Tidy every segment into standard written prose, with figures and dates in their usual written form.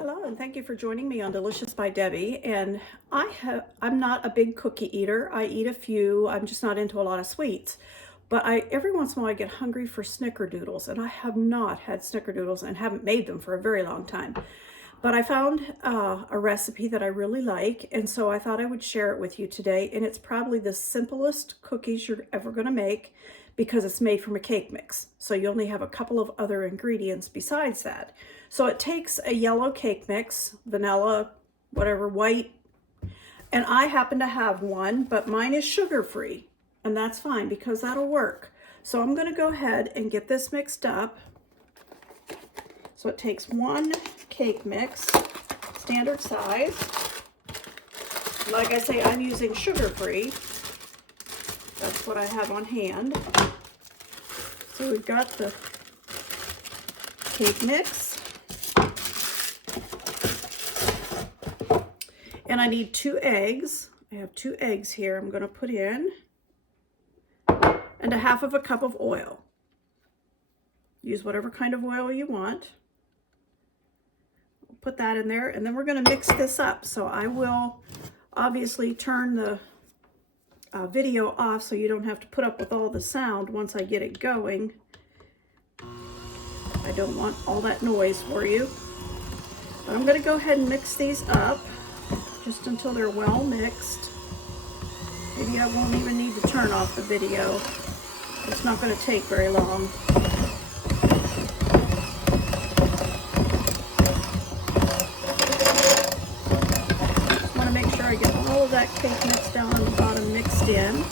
Hello, and thank you for joining me on Delicious by Debbie. And I'm not a big cookie eater. I eat a few. I'm just not into a lot of sweets. But every once in a while I get hungry for Snickerdoodles, and I have not had Snickerdoodles and haven't made them for a very long time. But I found a recipe that I really like, and so I thought I would share it with you today. And it's probably the simplest cookies you're ever going to make because it's made from a cake mix. So you only have a couple of other ingredients besides that. So it takes a yellow cake mix, vanilla, whatever, white, and I happen to have one, but mine is sugar-free, and that's fine because that'll work. So I'm going to go ahead and get this mixed up. So it takes one cake mix, standard size. Like I say, I'm using sugar-free. That's what I have on hand. So we've got the cake mix. And I need 2 eggs. I have 2 eggs here I'm going to put in. And 1/2 cup of oil. Use whatever kind of oil you want. Put that in there, and then we're going to mix this up. So I will obviously turn the video off so you don't have to put up with all the sound once I get it going. I don't want all that noise for you. But I'm going to go ahead and mix these up just until they're well mixed. Maybe I won't even need to turn off the video. It's not going to take very long. Just want to make sure I get all of that cake mix down on the bottom mixed in.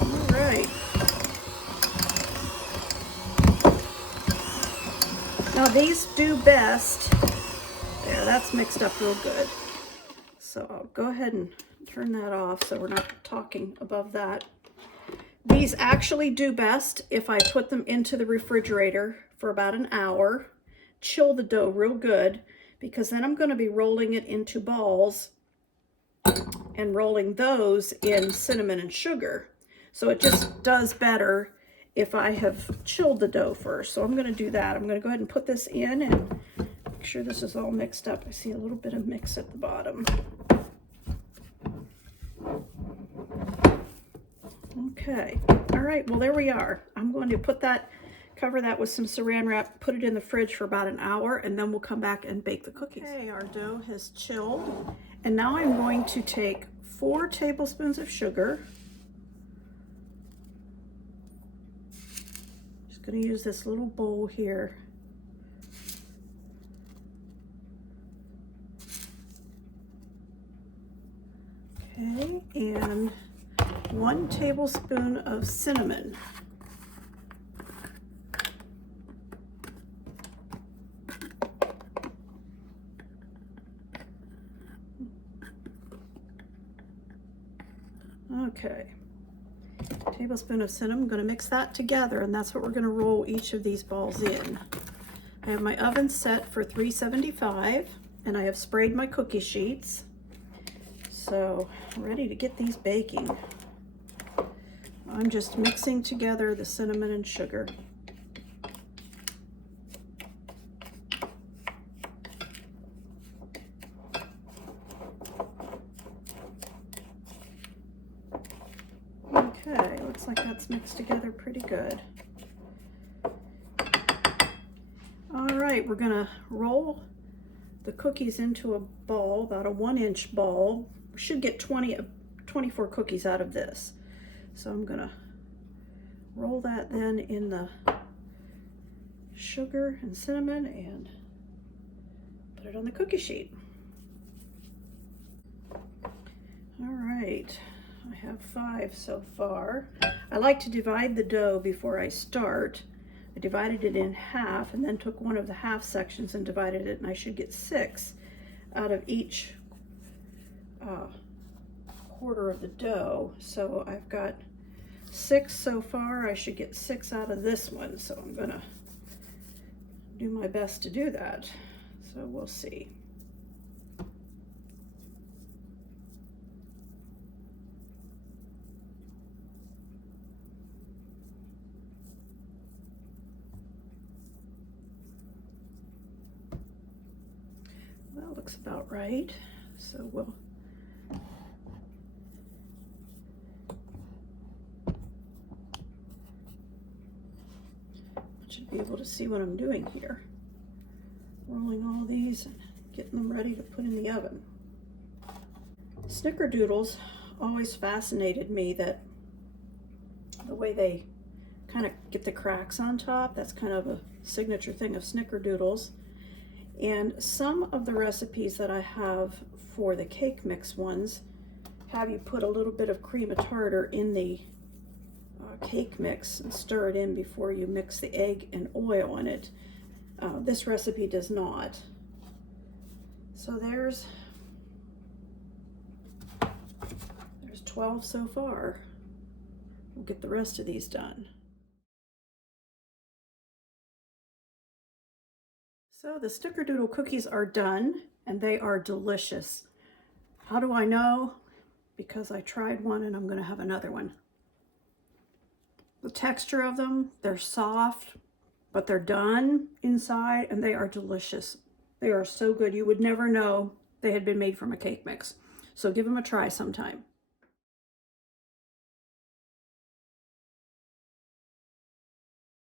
All right. Now these do best. There, that's mixed up real good. So I'll go ahead and turn that off so we're not talking above that. These actually do best if I put them into the refrigerator for about an hour, chill the dough real good, because then I'm going to be rolling it into balls and rolling those in cinnamon and sugar. So it just does better if I have chilled the dough first. So I'm going to do that. I'm going to go ahead and put this in and make sure this is all mixed up. I see a little bit of mix at the bottom. Okay, all right, well there we are. I'm going to cover that with some saran wrap, put it in the fridge for about an hour, and then we'll come back and bake the cookies. Okay, our dough has chilled, and now I'm going to take 4 tablespoons of sugar. Just going to use this little bowl here. Okay, and 1 tablespoon of cinnamon. Okay, tablespoon of cinnamon. I'm going to mix that together, and that's what we're going to roll each of these balls in. I have my oven set for 375, and I have sprayed my cookie sheets. So I'm ready to get these baking. I'm just mixing together the cinnamon and sugar. Okay, looks like that's mixed together pretty good. All right, we're gonna roll the cookies into a ball, about a 1-inch ball. We should get 24 cookies out of this. So I'm gonna roll that then in the sugar and cinnamon and put it on the cookie sheet. All right, I have 5 so far. I like to divide the dough before I start. I divided it in half and then took one of the half sections and divided it, and I should get 6 out of each quarter of the dough. So I've got 6 so far. I should get 6 out of this one, so I'm gonna do my best to do that. So we'll see. looks about right. So we'll should be able to see what I'm doing here. Rolling all these and getting them ready to put in the oven. Snickerdoodles always fascinated me, that the way they kind of get the cracks on top. That's kind of a signature thing of Snickerdoodles. And some of the recipes that I have for the cake mix ones have you put a little bit of cream of tartar in the cake mix and stir it in before you mix the egg and oil in it. This recipe does not. So there's 12 so far. We'll get the rest of these done. So the Snickerdoodle cookies are done, and they are delicious. How do I know? Because I tried one and I'm going to have another one. The texture of them, they're soft, but they're done inside, and they are delicious. They are so good. You would never know they had been made from a cake mix. So give them a try sometime.